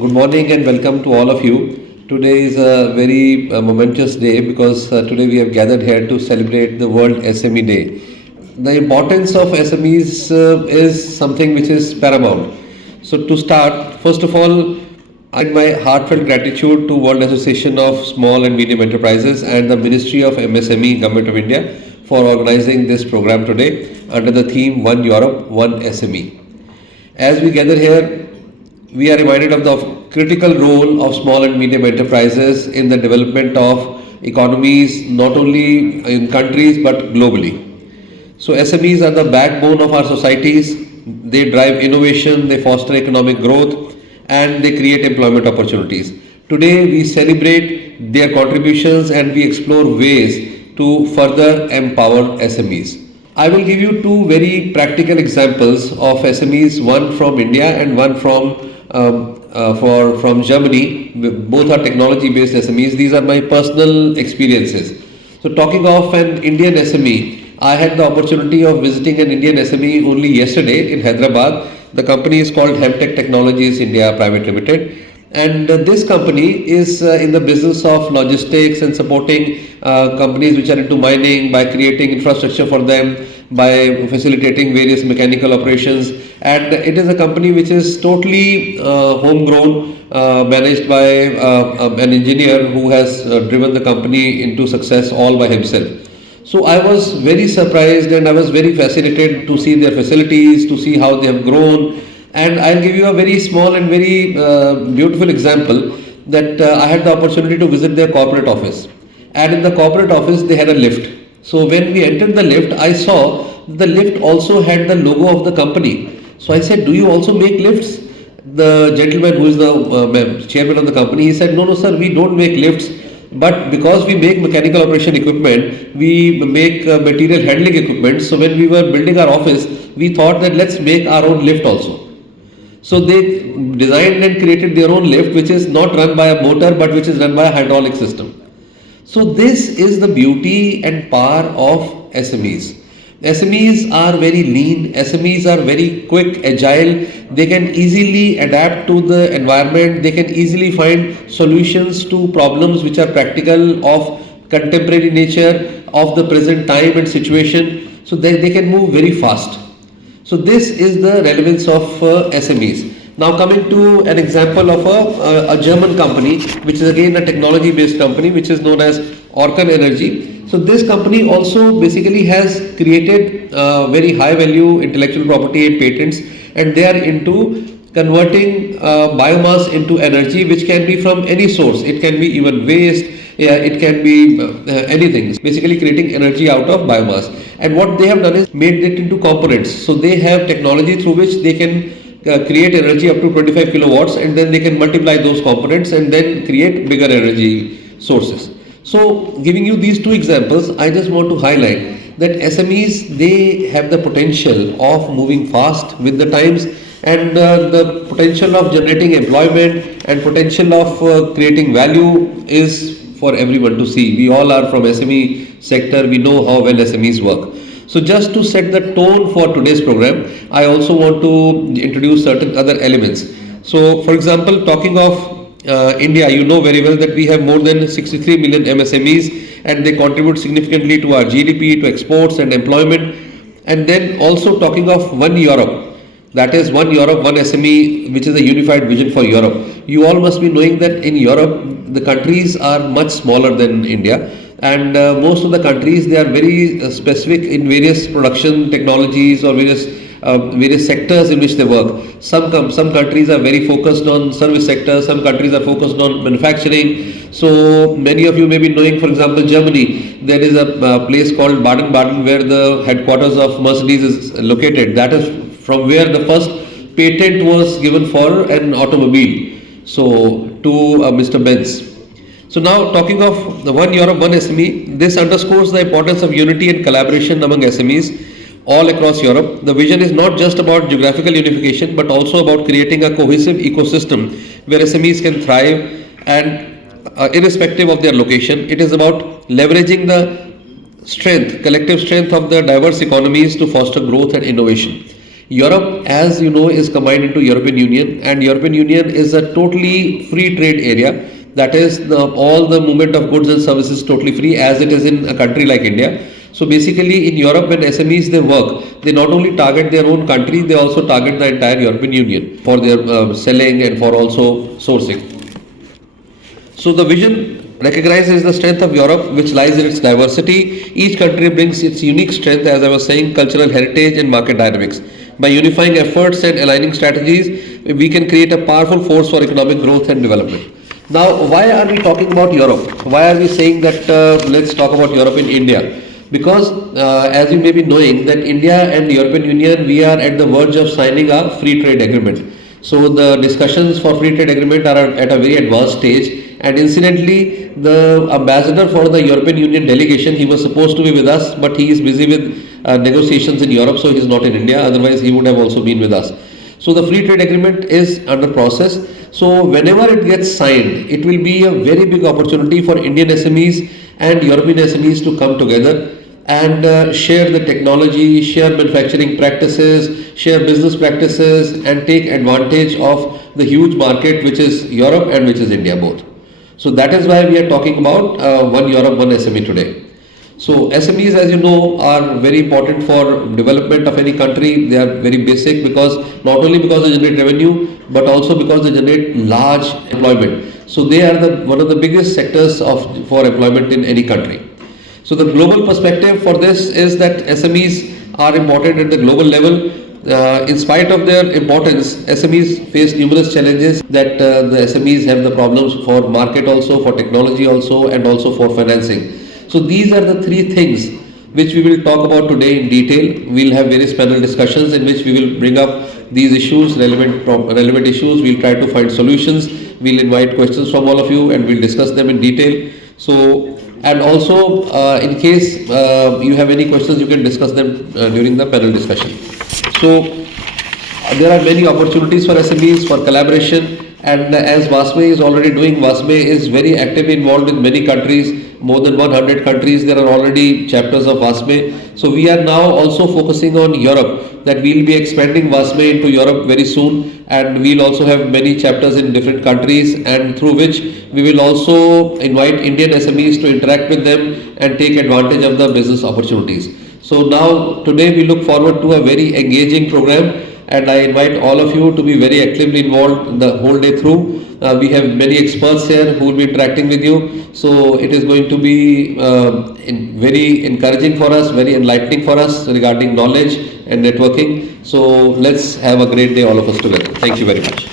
Good morning and welcome to all of you. Today is a very momentous day because today we have gathered here to celebrate the World SME Day. The importance of SMEs is something which is paramount. So to start, first of all, I my heartfelt gratitude to World Association of Small and Medium Enterprises and the Ministry of MSME, Government of India, for organizing this program today under the theme One Europe, One SME. As we gather here, we are reminded of the critical role of small and medium enterprises in the development of economies not only in countries but globally. So SMEs are the backbone of our societies. They drive innovation, they foster economic growth, and they create employment opportunities. Today we celebrate their contributions and we explore ways to further empower SMEs. I will give you two very practical examples of SMEs, one from India and one from Germany. Both are technology-based SMEs. These are my personal experiences. So talking of an Indian SME, I had the opportunity of visiting an Indian SME only yesterday in Hyderabad. The company is called Hemtech Technologies India Private Limited. And this company is in the business of logistics and supporting companies which are into mining by creating infrastructure for them, by facilitating various mechanical operations. And it is a company which is totally homegrown, managed by an engineer who has driven the company into success all by himself. So I was very surprised and I was very fascinated to see their facilities, to see how they have grown. And I'll give you a very small and very beautiful example that I had the opportunity to visit their corporate office. And in the corporate office, they had a lift. So when we entered the lift, I saw the lift also had the logo of the company. So I said, "Do you also make lifts?" The gentleman who is the chairman of the company, he said, "No, sir, we don't make lifts. But because we make mechanical operation equipment, we make material handling equipment. So when we were building our office, we thought that let's make our own lift also." So they designed and created their own lift, which is not run by a motor, but which is run by a hydraulic system. So this is the beauty and power of SMEs. SMEs are very lean, SMEs are very quick, agile, they can easily adapt to the environment, they can easily find solutions to problems which are practical of contemporary nature, of the present time and situation, so they can move very fast. So this is the relevance of SMEs. Now coming to an example of a German company, which is again a technology based company, which is known as Orkan Energy. So this company also basically has created very high value intellectual property and patents, and they are into converting biomass into energy, which can be from any source. It can be even waste, yeah, it can be anything. Basically creating energy out of biomass. And what they have done is made it into components. So they have technology through which they can create energy up to 25 kilowatts, and then they can multiply those components and then create bigger energy sources. So giving you these two examples, I just want to highlight that SMEs, they have the potential of moving fast with the times, and the potential of generating employment and potential of creating value is for everyone to see. We all are from SME sector, we know how well SMEs work. So just to set the tone for today's program, I also want to introduce certain other elements. So for example, talking of India, you know very well that we have more than 63 million MSMEs and they contribute significantly to our GDP, to exports and employment. And then also talking of One Europe, that is One Europe, One SME, which is a unified vision for Europe. You all must be knowing that in Europe, the countries are much smaller than India, and most of the countries, they are very specific in various production technologies or various sectors in which they work. Some countries are very focused on service sector, some countries are focused on manufacturing. So many of you may be knowing, for example, Germany, there is a place called Baden-Baden where the headquarters of Mercedes is located. That is from where the first patent was given for an automobile, so to Mr. Benz. So now talking of the One Europe, One SME, this underscores the importance of unity and collaboration among SMEs all across Europe. The vision is not just about geographical unification, but also about creating a cohesive ecosystem where SMEs can thrive, and irrespective of their location. It is about leveraging the collective strength of the diverse economies to foster growth and innovation. Europe, as you know, is combined into European Union, and European Union is a totally free trade area. That is, all the movement of goods and services totally free, as it is in a country like India. So basically, in Europe, when SMEs they work, they not only target their own country, they also target the entire European Union for their selling and for also sourcing. So the vision recognizes the strength of Europe, which lies in its diversity. Each country brings its unique strength, as I was saying, cultural heritage and market dynamics. By unifying efforts and aligning strategies, we can create a powerful force for economic growth and development. Now, why are we talking about Europe? Why are we saying that let's talk about Europe in India? Because as you may be knowing that India and the European Union, we are at the verge of signing a free trade agreement. So the discussions for free trade agreement are at a very advanced stage. And incidentally, the ambassador for the European Union delegation, he was supposed to be with us, but he is busy with negotiations in Europe, so he is not in India. Otherwise, he would have also been with us. So the free trade agreement is under process. So whenever it gets signed, it will be a very big opportunity for Indian SMEs and European SMEs to come together and share the technology, share manufacturing practices, share business practices, and take advantage of the huge market which is Europe and which is India both. So that is why we are talking about One Europe, One SME today. So SMEs, as you know, are very important for development of any country. They are very basic because not only because they generate revenue, but also because they generate large employment. So they are one of the biggest sectors for employment in any country. So the global perspective for this is that SMEs are important at the global level. In spite of their importance, SMEs face numerous challenges that the SMEs have the problems for market also, for technology also, and also for financing. So these are the three things which we will talk about today in detail. We'll have various panel discussions in which we will bring up these issues, relevant issues. We'll try to find solutions. We'll invite questions from all of you and we'll discuss them in detail. So, and also in case you have any questions, you can discuss them during the panel discussion. So there are many opportunities for SMEs for collaboration, and as WASME is already doing, WASME is very actively involved in many countries, more than 100 countries. There are already chapters of WASME. So we are now also focusing on Europe, that we will be expanding WASME into Europe very soon, and we will also have many chapters in different countries, and through which we will also invite Indian SMEs to interact with them and take advantage of the business opportunities. So now today we look forward to a very engaging program, and I invite all of you to be very actively involved the whole day through. We have many experts here who will be interacting with you. So it is going to be very encouraging for us, very enlightening for us regarding knowledge and networking. So let's have a great day all of us together. Thank you very much.